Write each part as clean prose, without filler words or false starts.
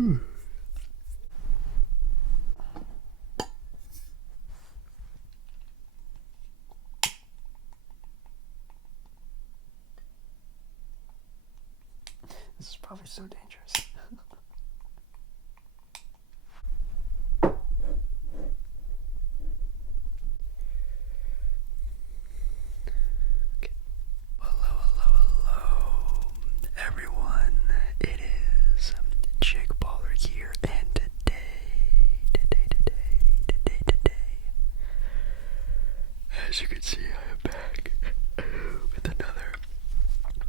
This is probably so dangerous. Hello, everyone. It is Jake Baller here, and today, as you can see, I am back with another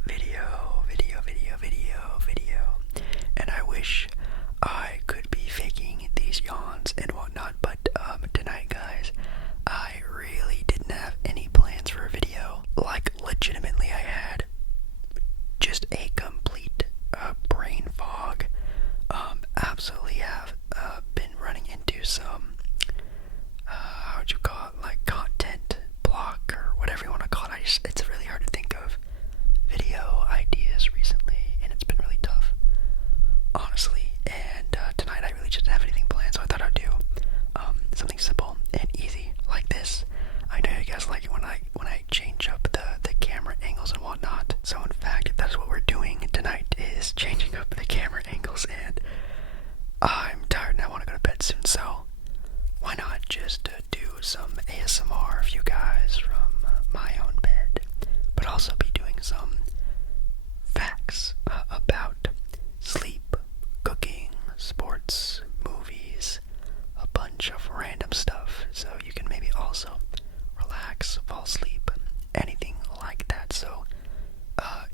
video. And I wish I could be faking these yawns and whatnot, but tonight, guys, I really didn't have any plans for a video. Like, legitimately, I had just a complete brain fog. Absolutely have been running into some, how would you call it, like content block or whatever you want to call it. It's really hard to think of video ideas recently, and it's been really tough, honestly. And tonight I really just didn't have anything planned, so I thought I'd do something simple and easy like this. I know you guys like it when I change up the camera angles and whatnot. So in fact, that's what we're doing tonight, is changing up the camera angles, and I'm tired and I want to go to bed soon, so why not just do some ASMR for you guys from my own bed, but also be doing some facts about sleep, cooking, sports, movies, a bunch of random stuff, so you can maybe also relax, fall asleep, anything like that. So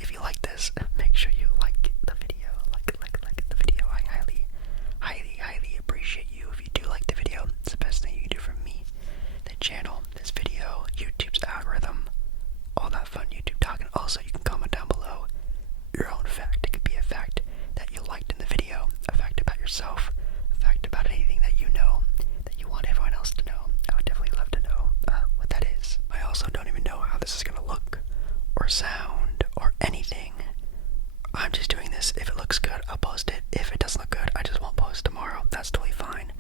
if you like this, make sure you like the video, like the video. I highly appreciate you if you do like the video. It's the best thing you can do for me, the channel, this video, YouTube's algorithm, all that fun YouTube talk. And also you can comment down below your own fact. It could be a fact that you liked in the video, a fact about yourself, a fact about anything that you know that you want everyone else to know. I would definitely love to know what that is. I also don't even know how this is gonna look or sound or anything. I'm just doing this. If it looks good, I'll post it. If it doesn't look good, I just won't post tomorrow. That's totally fine,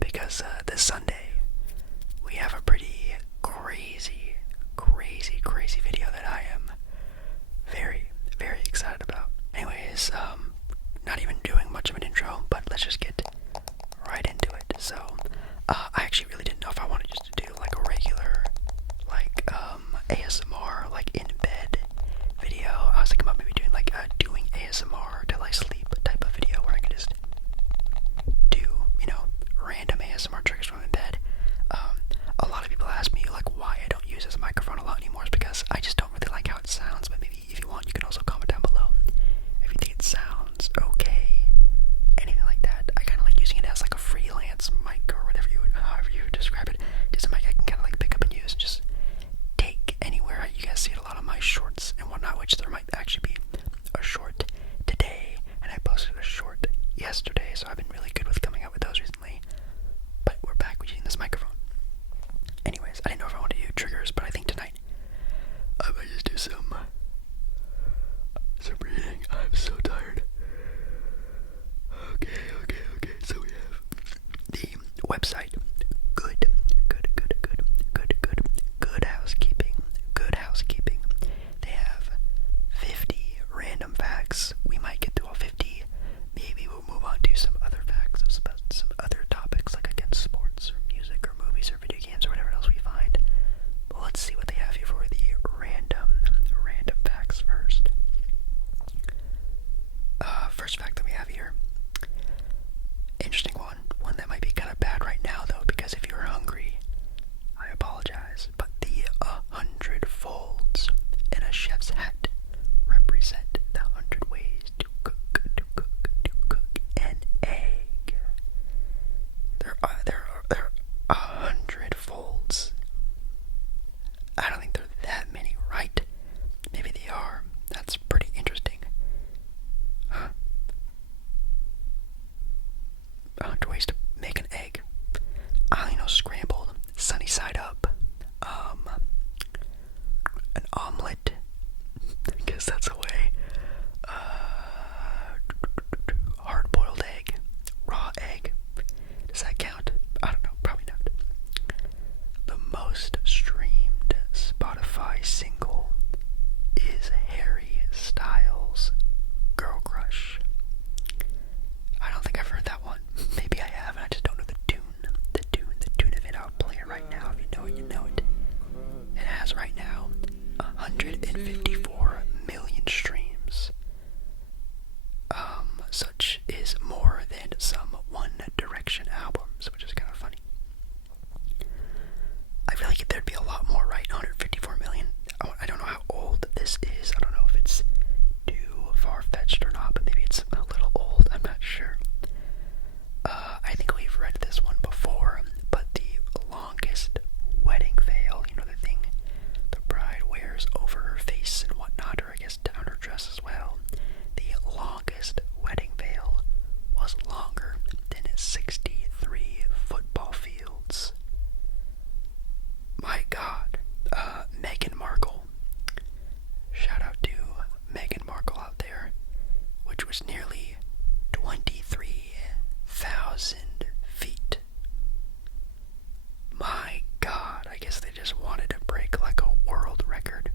because this Sunday we have a pretty crazy video that I am very excited about. Anyways, not even doing much of an intro, but let's just get right into it. So, I actually really didn't know if I wanted just to do like a regular, like, ASMR, like in bed video. I was thinking about maybe doing like doing ASMR till I sleep type of video, where I can just do, random ASMR triggers from in bed. A lot of people ask me like why I don't use this microphone a lot anymore. It's because I just don't really like how it sounds. But maybe if you want, you can also comment down below if you think it sounds okay, anything like that. I kind of like using it as like a freelance mic, or whatever however you would describe it. Just a mic I can kind of like pick up and use and just take anywhere. You guys see it a lot on my shorts and whatnot, which there might actually be a short today, and I posted a short yesterday, so I've been really good with coming out with those recently. But we're back using this microphone. Anyways, I didn't know if I wanted to do triggers, but I think tonight I might just do some breathing. I'm so tired. Okay. So we have the website Good Housekeeping. They have 50 random facts. We might get through all 50. Maybe we'll move on to some other facts about some other topics, like against sports or music or movies or video games or whatever else we find. But let's see what they have here for the random facts first. First fact that we have here. Interesting one that might be kind of bad right now though, because if you're hungry, I apologize, but the 100 folds in a chef's hat represent the 100 ways to cook an egg. There are 100 folds. I don't think there are that many, right? Maybe they are. That's pretty interesting. 100 ways to make an egg. I only know scrambled, sunny side up, an omelet, 154 million streams. Such is more than some One Direction albums, which is kind of funny. I feel like there'd be a lot more, right? 154 million. I don't know how old this is. I don't know if it's too far-fetched or not, but maybe it's a little old. I'm not sure. I think we've read this one before, but the longest wedding veil, you know, the thing the bride wears over her face and whatnot, or I guess down her dress as well. The longest wedding veil was longer than 63 football fields. My God. Meghan Markle. Shout out to Meghan Markle out there, which was nearly 23,000 feet. My God, I guess they just wanted to break like a world record,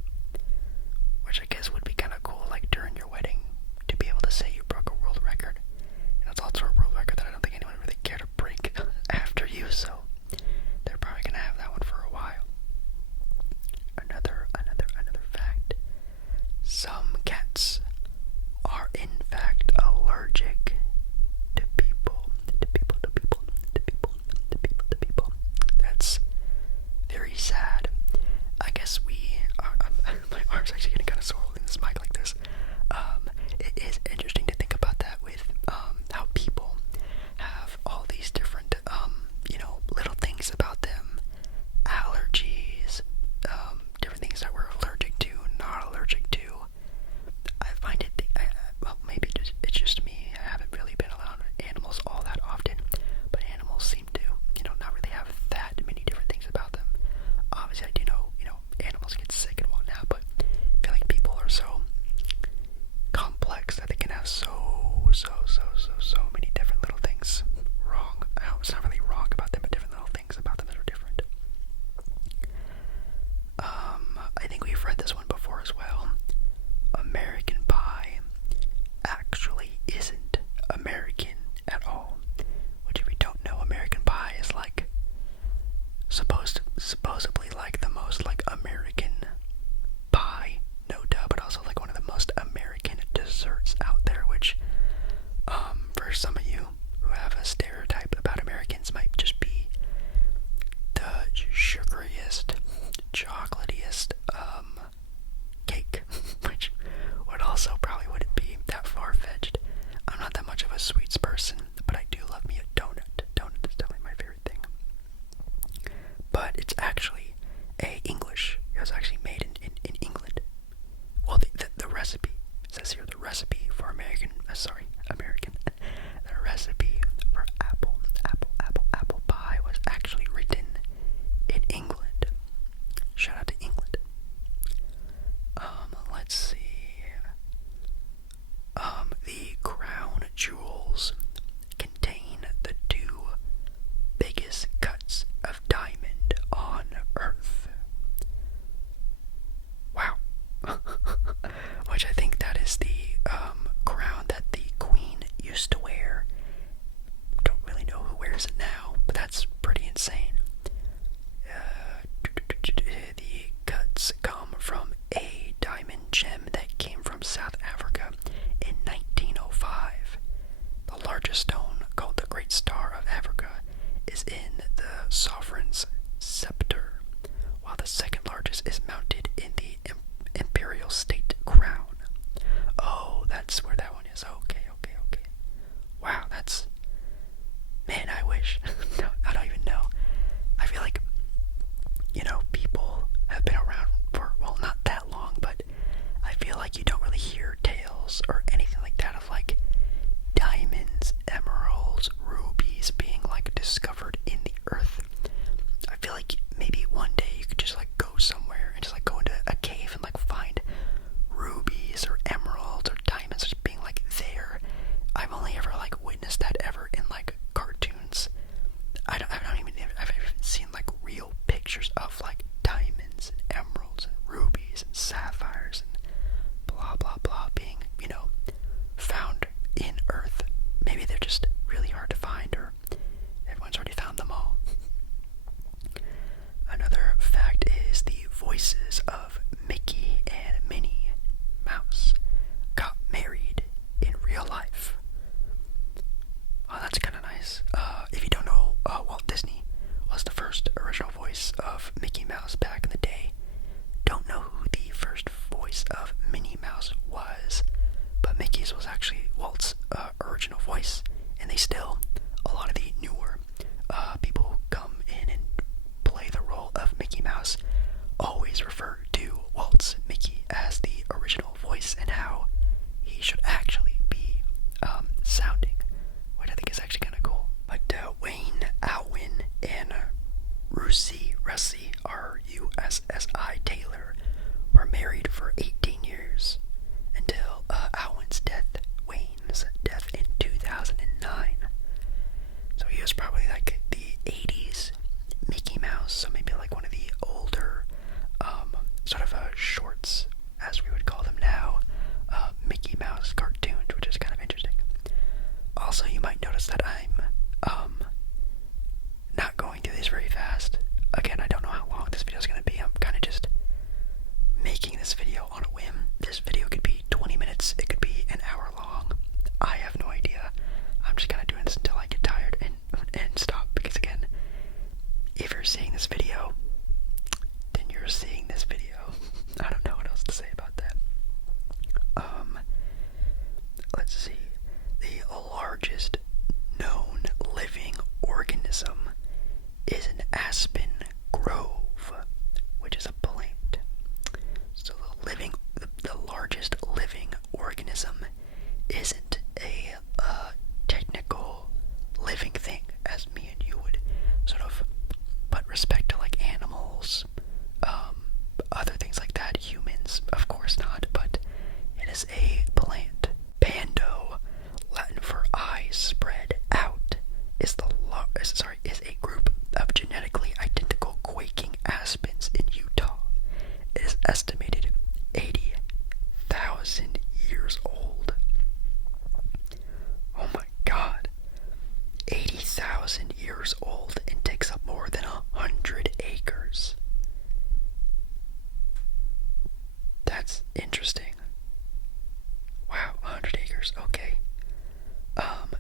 which I guess would be kind of cool, like during your wedding, to be able to say you broke a world record. And it's also a world record that I don't think anyone would really care to break after you, so they're probably going to have that one for a while. Another fact. Some cats are in fact allergic to people. That's very sad. I guess my arm's actually getting kind of sore holding this mic like this. It is interesting to think about that with how people have all these different little things about them, allergies, different things that we're allergic to, not allergic to. I find it, well, maybe it's just me. I haven't really been around animals all that often, but animals seem to, not really have that many different things about them. Obviously, I do know, animals get sick and whatnot, but I feel like people are so complex that they can have so many different little things wrong. It's not really wrong about them, but different little things about them that are different. I think we've read this one before as well. American Pie actually isn't American at all. Which, if you don't know, American Pie is like supposedly like the most like American pie, no doubt, but also like one of the most American desserts out there, which for some of you who have a stereotype about Americans might just be the sugariest, chocolatiest cake, which would also probably wouldn't be that far-fetched. I'm not that much of a sweets person, but I do love me a donut. Donut is definitely my favorite thing. But it's actually English. It was actually made in England. Well, the recipe, it says here the recipe for American, the recipe for apple pie was actually written in England. Shout out to England. Let's see. The crown jewels contain the two biggest cuts of diamond on Earth. Wow. Which I think that is the crown that the Queen used to wear. Don't really know who wears it now, but that's pretty insane. The cuts come from a diamond gem that came from South Africa in 1905. The largest stone, called the Great Star of Africa, is in the sovereign's scepter, while the second largest is mounted in the imperial state crown. Oh, that's where that one is. Okay. Wow, that's... Man, I wish. No, I don't even know. I feel like, people have been around for, well, not that long, but I feel like you don't really hear tales or anything like that of, like, diamonds, emeralds, rubies being, like, discovered in the earth. I feel like maybe one day you could just, like, go somewhere and just, like, go into a cave and, like, find rubies or emeralds or diamonds just being, like, there. I've only ever, like, witnessed that ever in, like, cartoons. I've even seen, like, real pictures of, like, diamonds and emeralds and rubies and sapphires and blah, blah, blah being, found in Earth. Maybe they're sounding, which I think is actually kind of cool. But Wayne, Alwyn, and Russi, R-U-S-S-I Taylor, were married for 18 years until Wayne's death in 2009. So he was probably like the 80s Mickey Mouse, so maybe like one of the older sort of shorts, as we would call them now, Mickey Mouse cartoons, which is kind of interesting. Also, you might notice that I'm not going through this very fast. Again, I don't know how long this video is going to be. I'm kind of just making this video on a whim. This video could be 20 minutes, it could be an hour long. I have no idea. I'm just kind of doing this until I get tired and stop, because again, if you're seeing this video, then you're seeing this video. I don't know what else to say about that. Let's see. The largest known living organism is an aspen grove, which is a plant. So the largest living organism isn't a technical living thing, as me and you would sort of put respect to, like animals, other things like that. Humans, of course not, but it is a plant. Pando, Latin for eye spread out, is a group of genetically identical quaking aspens in Utah. It is estimated 80,000 years old. Oh my god. 80,000 years old and takes up more than 100 acres. That's interesting. Wow, 100 acres, okay.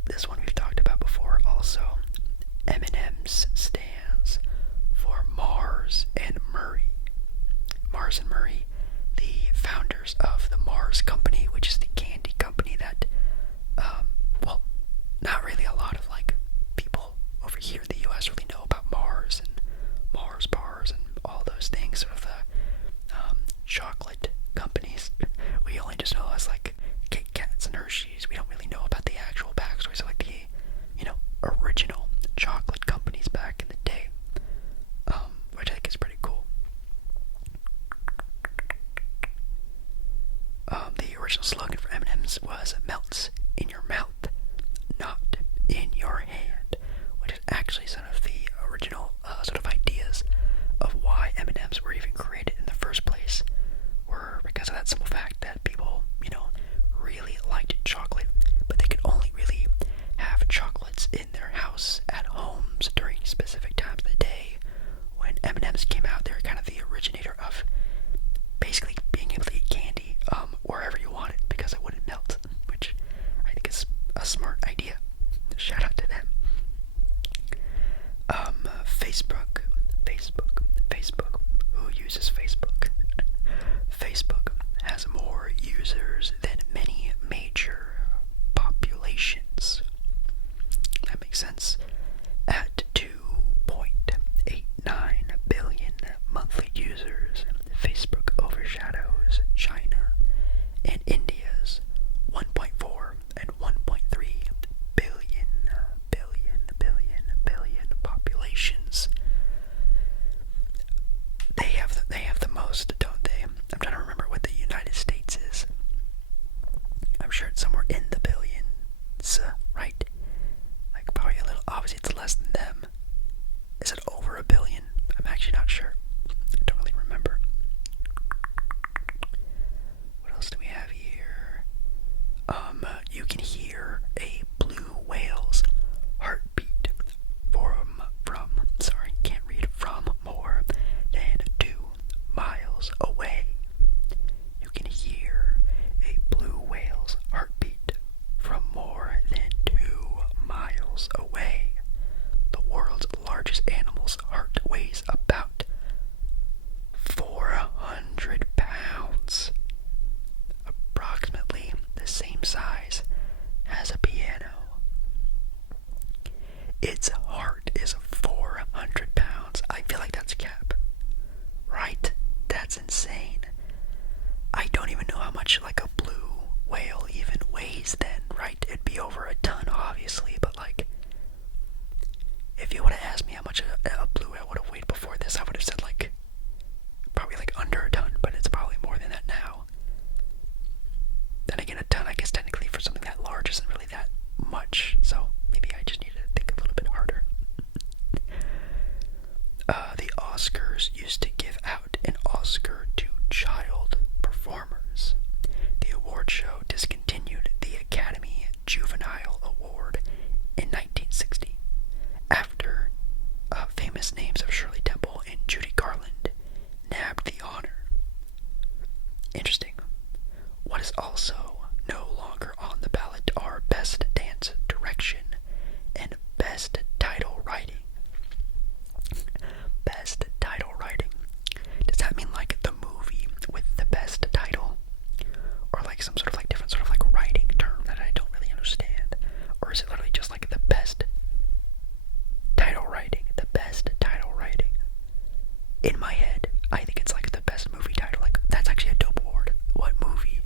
This one we've talked about before also. M&M's stands for Mars and Murray. Mars and Murray, the founders of the Mars Company, which is the candy company that, not really a lot of like people over here in the US really know about Mars and Mars bars and all those things, sort of the chocolate companies. We only just know as like Kit Kats and Hershey's. We don't really know about the actual backstories of like the, original chocolate companies back in the day, which I think is pretty cool. The original slogan for M&M's was "Melts in your mouth, not in your hand," which is actually some of the original sort of ideas of why M&M's were even created in the first place, were because of that simple fact that people, really liked chocolate, but they could only really have chocolates in their house at homes during specific times of the day. When M&M's came out, they were kind of the originator of basically being able to eat candy wherever you wanted because it wouldn't melt, which I think is a smart idea. Shout out to them. Facebook. Who uses Facebook? Facebook has more users than many major populations. That makes sense. At 2.89 billion monthly users, Facebook overshadows China and India's 1.4 and 1.3 billion populations. They have the most, don't they? I'm trying to remember what the United States is. I'm sure it's somewhere in the billions, right? Like probably a little. Obviously, it's less than them. Is it over a billion? I'm actually not sure. I don't really remember. What else do we have here? You can hear a blue whale's heartbeat from more than 2 miles away. You can hear a blue whale's heartbeat from more than 2 miles away. The world's largest animal's heart weighs about 400 pounds, approximately the same size as a piano. Its heart is 400 pounds. I feel like that's cap, right? That's insane. I don't even know how much like a blue whale even weighs then, right? It'd be over a ton, obviously, but like, if you would have asked me how much a blue whale would have weighed before this, I would have said like, probably like under a ton, but it's probably more than that now. Then again, a ton, I guess technically for something that large isn't really that much, so maybe I just need to think a little bit harder. The Oscars used to give out an Oscar to child performers. The award show discontinued the Academy Juvenile Award in 1960 after famous names of Shirley Temple and Judy Garland nabbed the honor. Interesting. What is also no longer on the ballot are Best Dance Direction and Best Title Writing. Best Title Writing. Does that mean like the movie with the best title? Or like some sort of like different sort of like writing term that I don't really understand? Or is it literally just like the best title writing? The best title writing. In my head, I think it's like the best movie title. Like, that's actually a dope award. What movie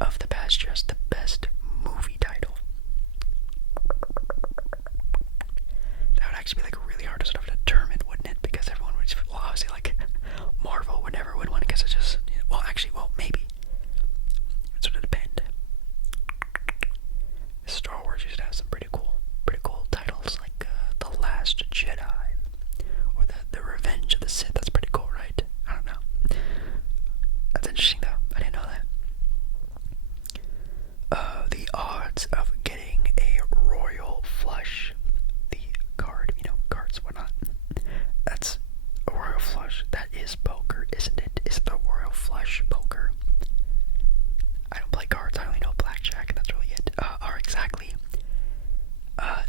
of the past years the best movie title? That would actually be like really hard to sort of determine, wouldn't it? Because everyone would, well, obviously like Marvel would never win one because it's just, well, actually, well, maybe. It sort of depend. Star Wars used to have some pretty cool titles like The Last Jedi or the Revenge of the Sith. That's pretty cool, right? I don't know. That's interesting though. I didn't know that. The odds of getting a royal flush, the card, cards, whatnot. That's a royal flush. That is poker, isn't it? Is the royal flush poker? I don't play cards. I only know blackjack, and that's really it. Are exactly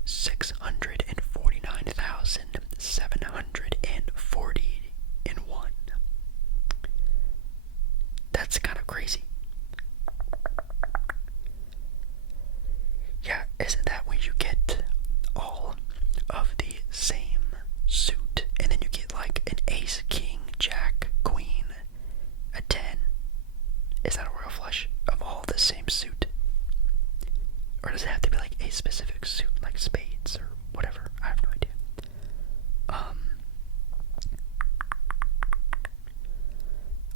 649,741. That's kind of crazy. Yeah, isn't that when you get all of the same suit, and then you get like an ace, king, jack, queen, a 10? Is that a royal flush of all the same suit? Or does it have to be like a specific suit, like spades or whatever? I have no idea.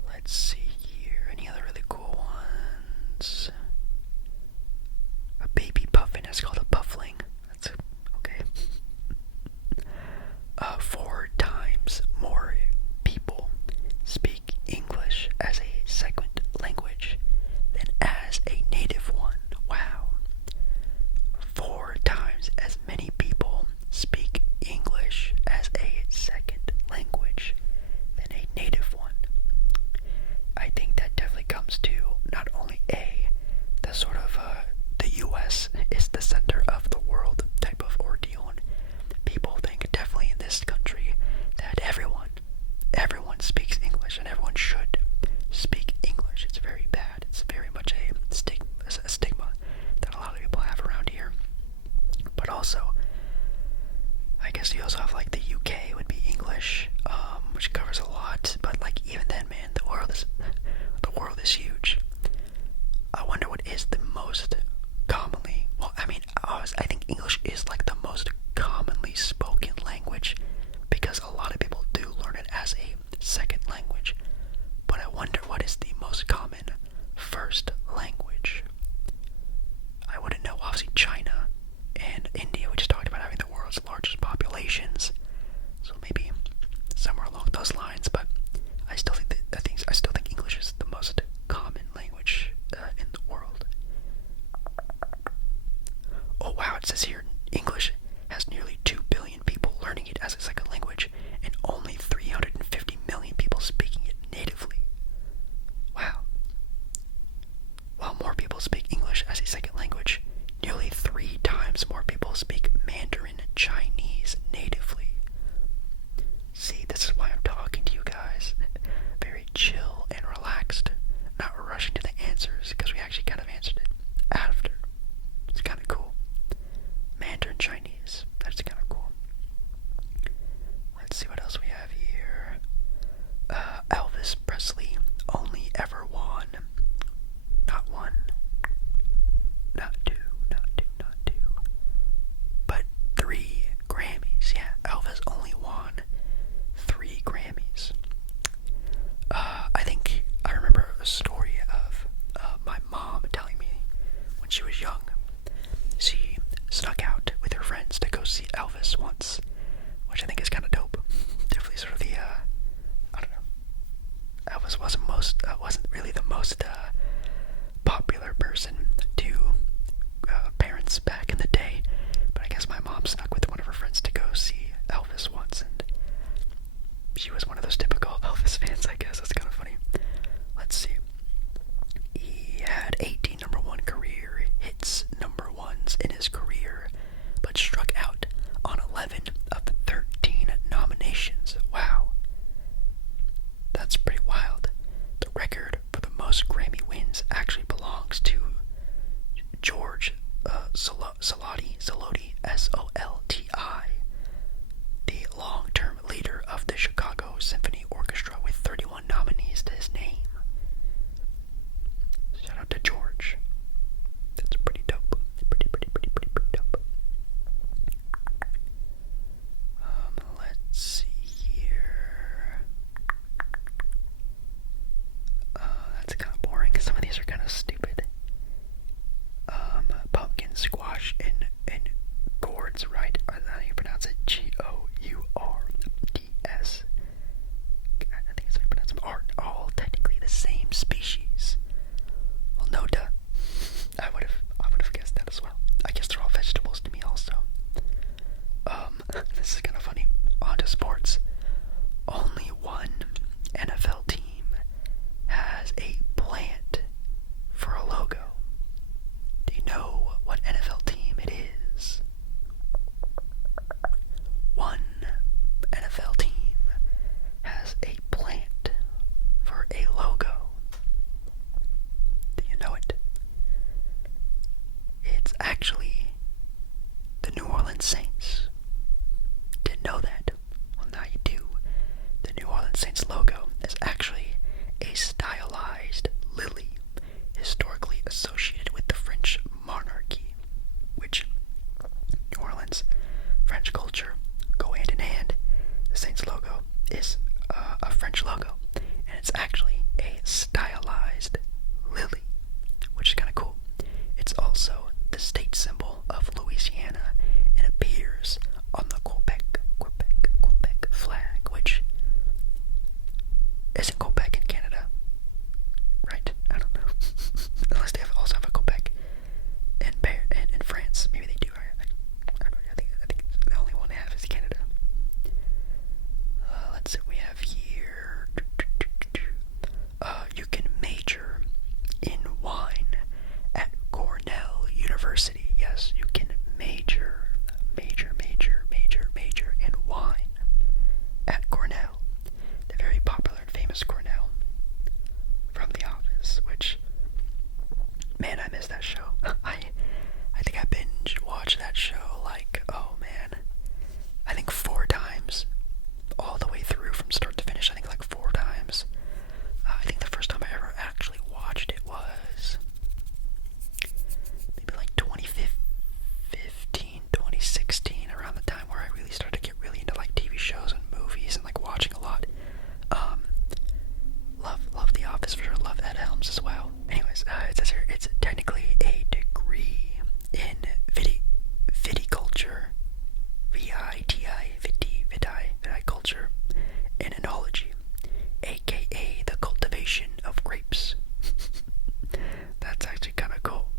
Let's see here. Any other really cool ones? A baby puffin is called a puffling. That's okay. 4 times more people speak English as a second language than as a native one. Wow. 4 times as many people speak English as a second language than a native one. I think that definitely comes to not only the sort of the US is the center of the world type of ordeal, and people think definitely in this country that everyone speaks English and everyone should speak English. It's very bad. It's very much a stigma that a lot of people have around here. But also, I guess you also have like the UK would be English, which covers a lot. But like even then, man, the world is huge. I wonder what is the most commonly. Well, I mean, I think English is like the most commonly spoken language because a lot of people do learn it as a second language. But I wonder what is the most common first language. I wouldn't know. Obviously, China and India, we just talked about having the world's largest populations, so maybe somewhere along those lines. But I still think English is the most common language in the world. Oh wow! It says here English has nearly 2 billion people learning it as a second language, and only 350 million people speaking it natively. Wow. Zloty, S-O-L-T-I, the long-term leader of the Chicago Symphony Orchestra with 31 nominees to his name. Shout out to George. That's pretty dope. Pretty dope. Let's see here. That's kind of boring. Some of these are kind of stupid. Pumpkin squash and gourds, right? I don't know how you pronounce it. Gourds. I think that's how you pronounce them. Are all technically the same species. Well, no duh. I would have guessed that as well. I guess they're all vegetables to me also. This is kind of funny. On to sports. Only one NFL team has a plant for a logo. Do you know what NFL team it is? One NFL team has a plant for a logo. Do you know it? It's actually the New Orleans Saints. Didn't know that? Well, now you do. The New Orleans Saints logo is actually a stylized lily, historically associated with the French monarchy, which New Orleans, French culture go hand in hand. The Saints logo is a French logo, and it's actually a stylized lily, which is kind of cool. It's also the state symbol of Louisiana and appears on the Quebec flag, which isn't Quebec in Canada, right? I don't know. Unless they also have a Quebec in France. Maybe they do. I don't know. I think the only one they have is Canada. Let's see what we have here. You can major in wine at Cornell University. Yes, you can major in wine at Cornell. The very popular and famous Cornell from The Office, which, man, I miss that show. I think I binge watched that show like, oh man, I think 4 times, all the way through from start to finish. I think like 4 times. I think the first time I ever actually watched it was maybe like 2015, 2016, around the time where I really started to get really into like TV shows and movies and like watching a lot. Love The Office for sure. Love Ed Helms as well. Anyways, it says here it's technically a degree in viticulture, viticulture, and enology, aka the cultivation of grapes. That's actually kind of cool.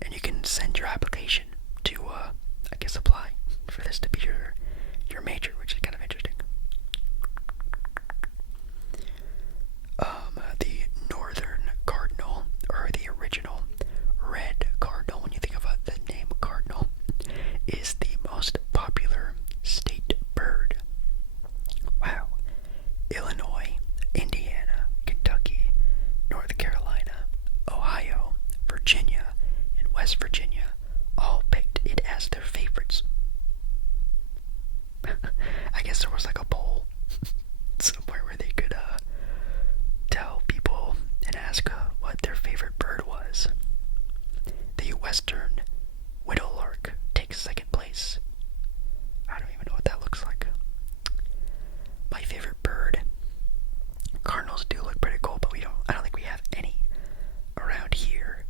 And you can send your application to, I guess, apply for this to be your major, which is kind of interesting. The northern cardinal, or the original red cardinal, when you think of the name cardinal, is the most popular state bird. Wow. Illinois, Indiana, Kentucky, North Carolina, Ohio, Virginia, and West Virginia all picked it as their favorites. I guess there was like a poll somewhere where they could tell people and ask what their favorite bird was. The western whittle-lark takes second place. I don't even know what that looks like. My favorite bird, cardinals do look pretty cool, but I don't think we have any around here.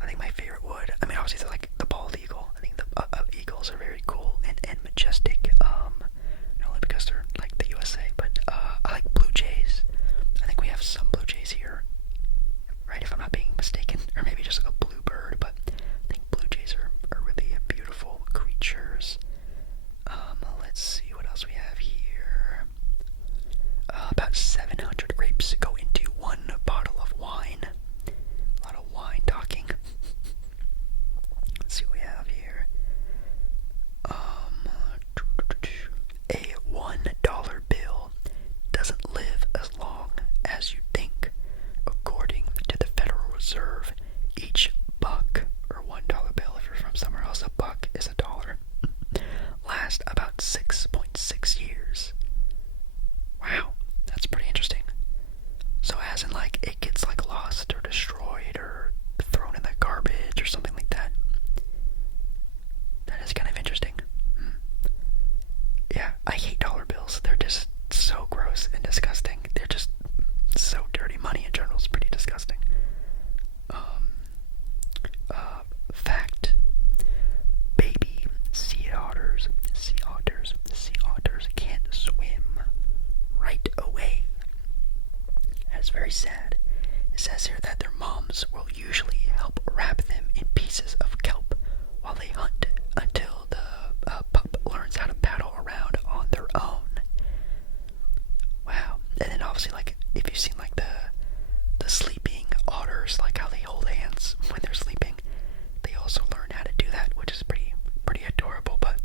I think my favorite would, I mean, obviously they're like the bald eagle. I think the eagles are very cool and majestic, not only because they're like the USA, but I like blue jays. I think we have some blue jays here, right, if I'm not being mistaken, or maybe just a blue bird, but I think blue jays are really beautiful creatures. Let's see what else we have here. About 700 grapes go into 1 bottle of wine. A lot of wine talking. Let's see what we have here. A $1 bill doesn't live as long as you think. According to the Federal Reserve, each buck, or $1 bill if you're from somewhere else, a buck, moms will usually help wrap them in pieces of kelp while they hunt until the pup learns how to paddle around on their own. Wow. And then obviously, like, if you've seen like the sleeping otters, like how they hold hands when they're sleeping, they also learn how to do that, which is pretty adorable. But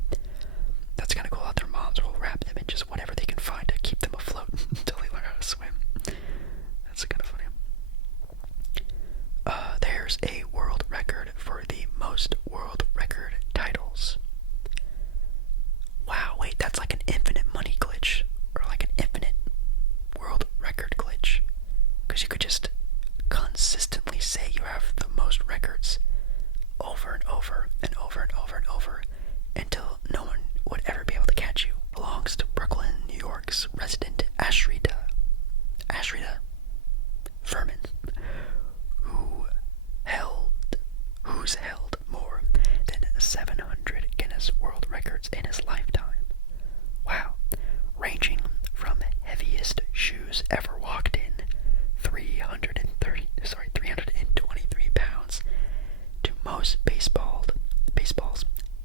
that's kind of cool. How their moms will wrap them in just whatever they can find to keep them afloat until they learn how to swim. That's kind of funny. There's a world record for the most world record titles. Wow, wait, that's like an infinite money glitch, or like an infinite world record glitch, because you could just consistently say you have the most records over and over and over and over and over until no one would ever be able to catch you. Belongs to Brooklyn, New York's resident Ashrita Furman, who's held more than 700 Guinness World Records in his lifetime. Wow. Ranging from heaviest shoes ever walked in, 323 pounds, to most baseballs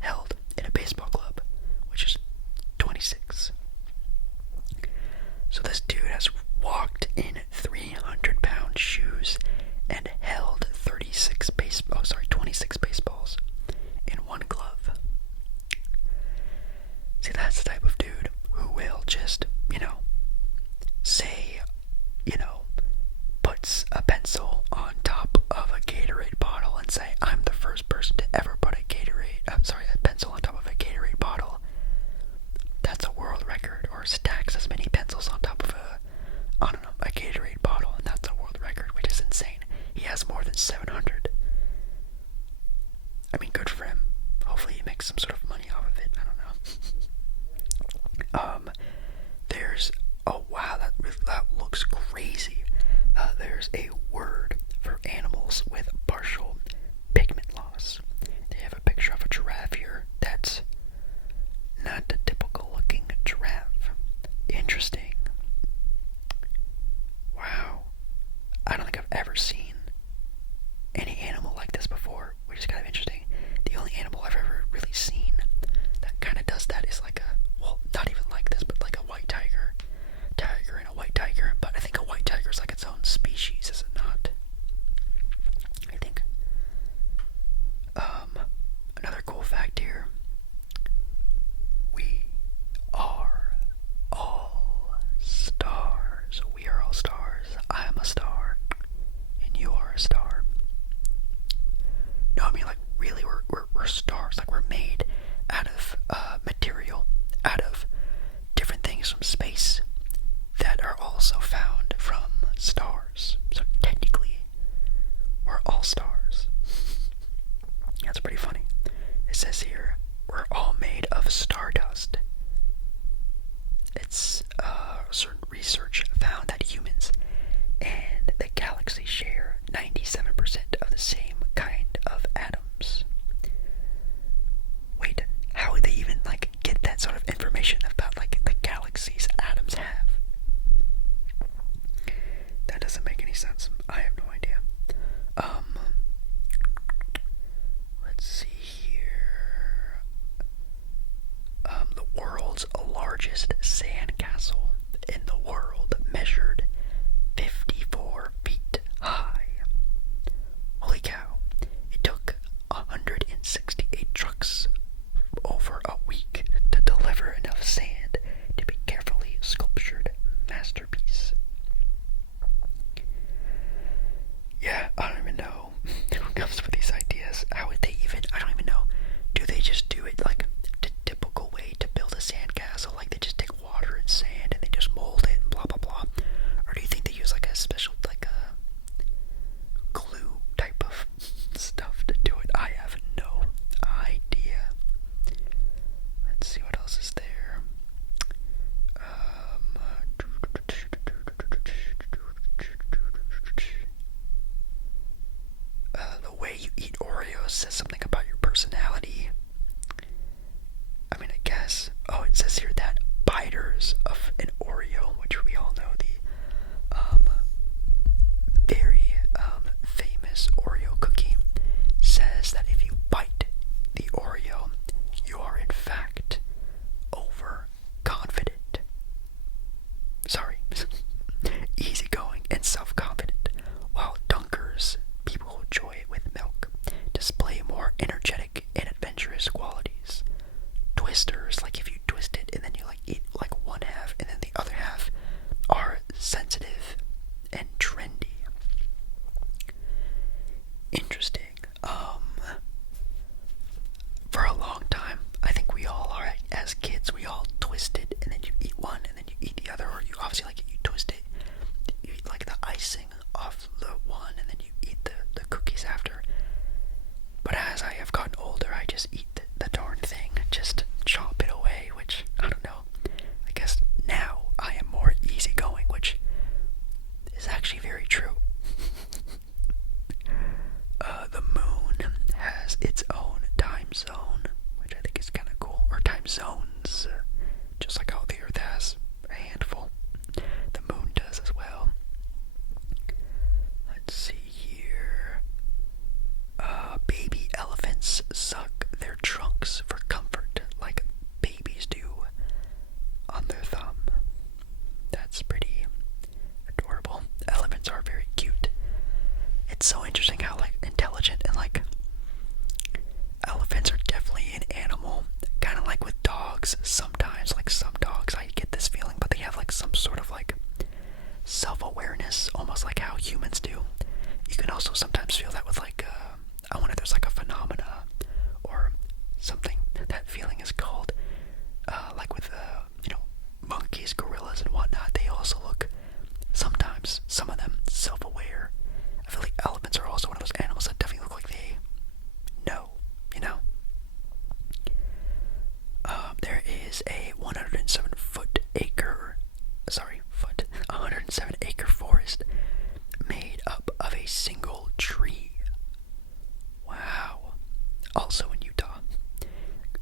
held in a baseball club, which is 26. So this dude has walked in 300-pound shoes and held 26 baseballs in one glove. See, that's the type of dude who will just, say, puts a pencil on top of a Gatorade bottle and say, I'm the first person to ever put a pencil on top of a Gatorade bottle. That's a world record. Or stacks as many pencils on top of a Gatorade bottle, and that's a world record, which is insane. He has more than 700. I mean, good for him. Hopefully he makes some sort of money off of it. I don't know. Wow, that looks crazy. There's a word for animals with partial pigment loss. They have a picture of a giraffe here. That's not a typical looking giraffe. Interesting. Wow. I don't think I've ever seen any animal like this before, which is kind of interesting. The only animal I've ever really seen that kind of does that is like not even like this, but like a white tiger. Tiger and a white tiger. But I think a white tiger is like its own species, is it not? I think. Another cool fact here. We are all stars. We are all stars. I am a star. And you are a star. No, I mean, like, really, we're stars. Like, we're made out of material, out of different things from space that are also found from stars. So technically, we're all stars. That's pretty funny. It says here, we're all made of stardust. It's certain research found that humans and the galaxy share 97% of the same kind of atoms. Wait, how would they even get that sort of information about the galaxies atoms have? That doesn't make any sense. I have no idea. Let's see here. The world's largest sandcastle in the world measured 54 feet high. Holy cow. It took 168 trucks over a week to deliver enough sand to be carefully sculptured masterpiece. Yeah, I don't even know who comes with these ideas. How would they even, I don't even know. Do they just do it like the typical way to build a sandcastle? Like they just take water and sand and they just mold it and blah blah blah? Or do you think they use like a special, like a glue type of stuff to do it? I have no idea. Let's see what else is there. The way you eat Oreos says something about your personality. I mean, I guess. Oh, it says here that biters of an Oreo, which we all know, the very famous it's so interesting how like intelligent and like elephants are definitely an animal. Kind of like with dogs. Sometimes, like some dogs, I get this feeling, but they have like some sort of like self-awareness, almost like how humans do. You can also sometimes feel that with like, I wonder if there's like a phenomena or something that feeling is called, like with, monkeys, gorillas, and whatnot. They also look, sometimes, some of them, self-aware. I feel like elephants are also one of those animals that definitely look like they know, you know? There is a 107 acre forest made up of a single tree. Wow. Also in Utah.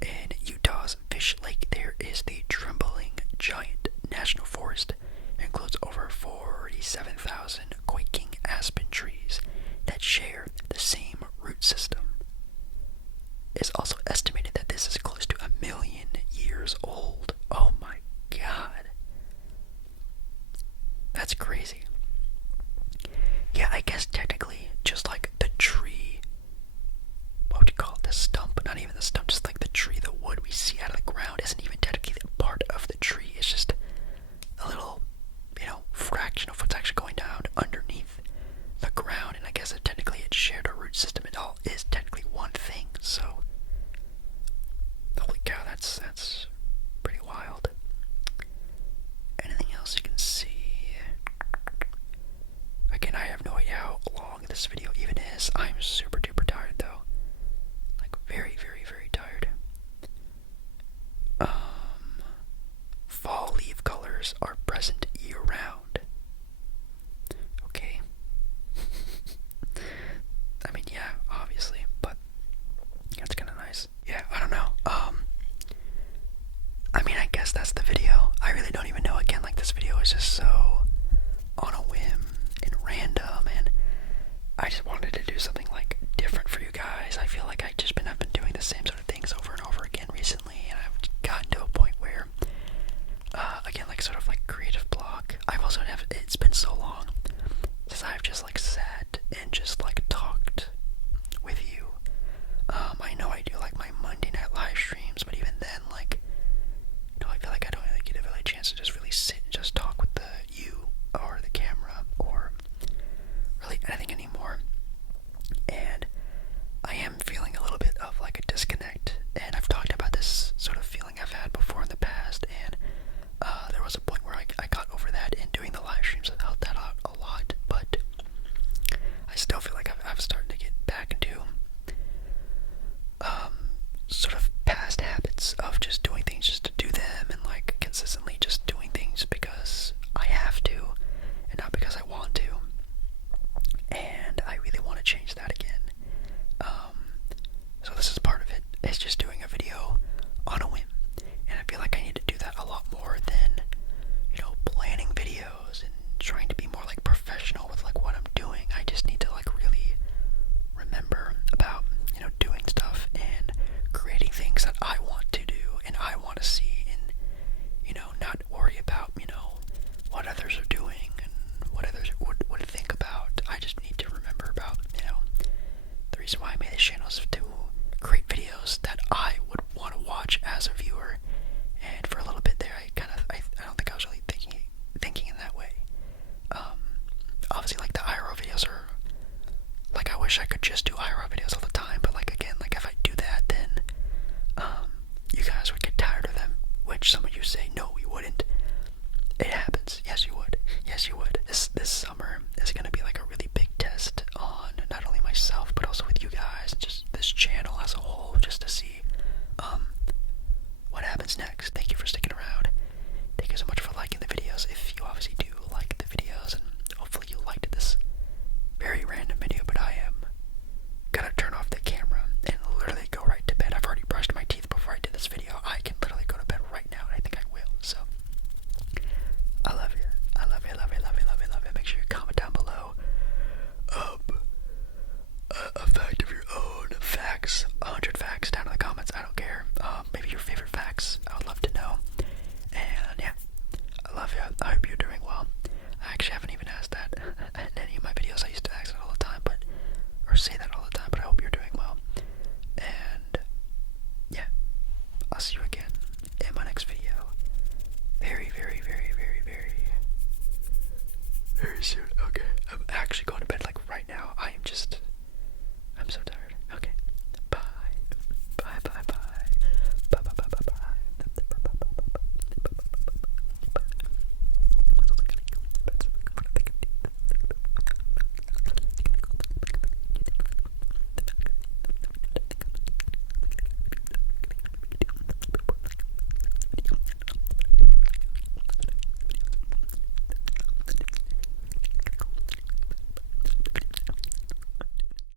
In Utah's Fish Lake, there is the Trembling Giant National Forest. It includes over 47,000 quaking aspen trees that share the same root system. It's also estimated that this is close to 1 million years old. Oh my god. That's crazy. Yeah, I guess technically, just like the tree, what would you call it, the stump, not even the stump, just like the tree, the wood we see out of the ground isn't even technically a part of the tree. It's just a little, fraction of what's actually going down underneath the ground. And I guess that technically it shared a root system. It all is technically one thing. So, holy cow, that's pretty wild. Anything else you can see? Again, I have no idea how long this video even is. I'm super duper tired though. Like very, very, very tired. Fall leaf colors are present year round. Okay. I mean, yeah, obviously, but that's kind of nice. Yeah, I don't know. I mean, I guess that's the video. I really don't even know. Again, like this video is just so on a whim and random, and I just wanted to do something like different for you guys. I feel like I've been doing the same sort of things over and over again recently, and I've gotten to a point where, again, like sort of like creative block. It's been so long since I've just like sat and just like talked with you. I know I do like my Monday night live streams, but even then, like, I feel like I don't really get a chance to just really sit and just talk with you or the camera or really anything anymore. And I am feeling a little bit of like a disconnect, and I've talked about this sort of feeling I've had before in the past, and there was a point where I got over that, and doing the live streams have helped that out a lot, but I still feel like I've started to get back into sort of past habits of just doing things just to do them, and like consistently just doing things because I have to and not because I want to. And I really want to change that again. So this is part of it. It's just doing a video on a whim, and I feel like I need to do that a lot more than planning videos and trying to be more like professional with like what I'm doing. I just need to like really remember about doing stuff and creating things that I want to do and I want to see, and not worry about what others are doing and what others would think about. I just need to remember about the reason why I made this channel is to create videos that I would want to watch as a viewer. And for a little bit there, I don't think I was really thinking in that way. Obviously, like the IRL videos are like, I wish I could just do IRL videos all the time, but like again, like if I do that, then you guys would get tired of them, which some of you say no, we wouldn't. It happens. Yes, you would. Yes, you would. This summer is gonna be like a really big test on not only myself but also with you guys, just this channel as a whole, just to see what happens next. Thank you for sticking around. Thank you so much for liking the videos, if you obviously do like the videos, and hopefully you liked this very random video. But I am gonna turn off the camera and literally go right to bed. I've already brushed my teeth before I did this video. I can literally go to bed right now, and I think I will. So I love you. I love you, love you, love you, love you, love you. Make sure you comment down below a fact of your own, facts, 100 facts down in the comments. I don't care. Maybe your favorite facts